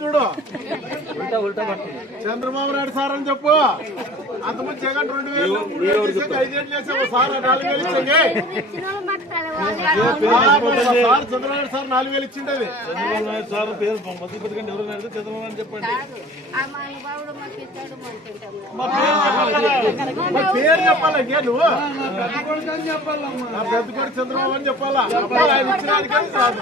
చూడు చంద్రబాబు నాయుడు సార్ అని చెప్పు. అంతకుముందు జగన్ 2000 3000 5 చేసాము సార్ 4000 ఇచ్చింది. సార్ చంద్రబాబు నాయుడు సార్ 4000 ఇచ్చిండేది. చంద్రబాబు నాయుడు సార్ పేరు మధ్యపతికండి ఎవరు చంద్రబాబు నాయుడు చెప్పండి. పేరు చెప్పాలా నువ్వు? నా పెద్ద కొడుకు చంద్రబాబు అని చెప్పాలా. ఆయన ఇచ్చినది కానీ కాదు.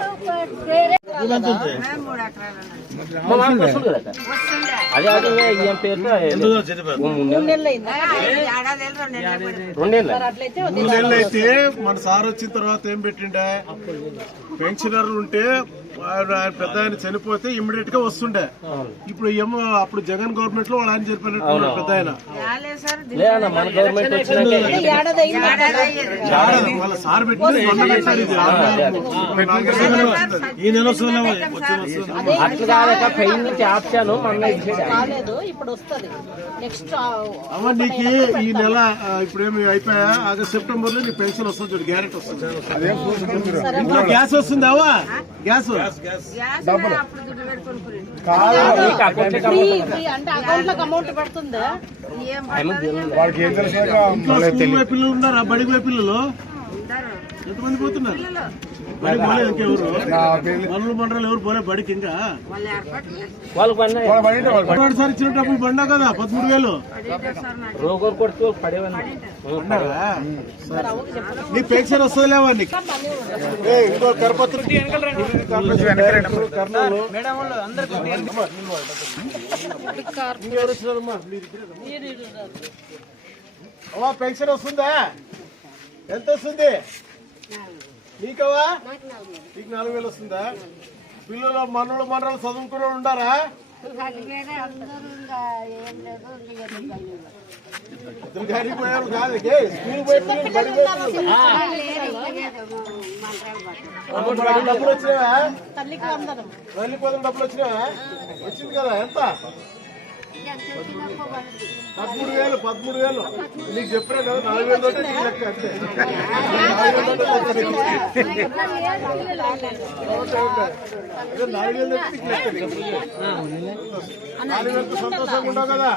అయితే మన సార్ వచ్చిన తర్వాత ఏం పెట్టిండే, పెన్షనర్లు ఉంటే పెద్ద ఆయన చనిపోతే ఇమ్మీడియట్ గా వస్తుండే. ఇప్పుడు ఏమో అప్పుడు జగన్ గవర్నమెంట్ లో వాళ్ళు ఆయన చెప్పినట్టు పెద్ద ఆయన వాళ్ళ సార్ పెట్టింది ఈ నెల అమ్మ నీకు ఈ నెల ఇప్పుడు ఏమి అయిపోయా ఆగస్ట్ సెప్టెంబర్ లో నీ పెన్షన్ వస్తుంది చూడు, గ్యారెంటీ వస్తుంది. ఇంట్లో గ్యాస్ వస్తుంది అవా? గ్యాస్ పిల్లలు ఉన్నారా? బడి పోయే పిల్లలు ఎంతమంది పోతున్నారు? బడికి పోలేదు ఇంకెవరు? మనలు మండరాలు ఎవరు పోలే బడికి ఇంకా? సార్ ఇచ్చినప్పుడు బండా కదా 13,000 నీ పెన్షన్ వస్తుంది లేవా నీకు? ఇంకో కరపత్ర కర్నూలు పెన్షన్ వస్తుందా? ఎంత వస్తుంది నీకవా? నీకు 4,000 వస్తుందా? పిల్లలు మనోళ్ళు మనరాలు చదువుకునే ఉండారా? గారికి పోయారు కాదు, స్కూల్ పోయి డబ్బులు వచ్చినావా? తల్లికి డబ్బులు వచ్చినావా? వచ్చింది కదా. ఎంత? 13,000 నీకు చెప్పినా కదా. 4,000 తోటే నీ లెక్క అంతే. 4,000 సంతోషంగా ఉండవు కదా.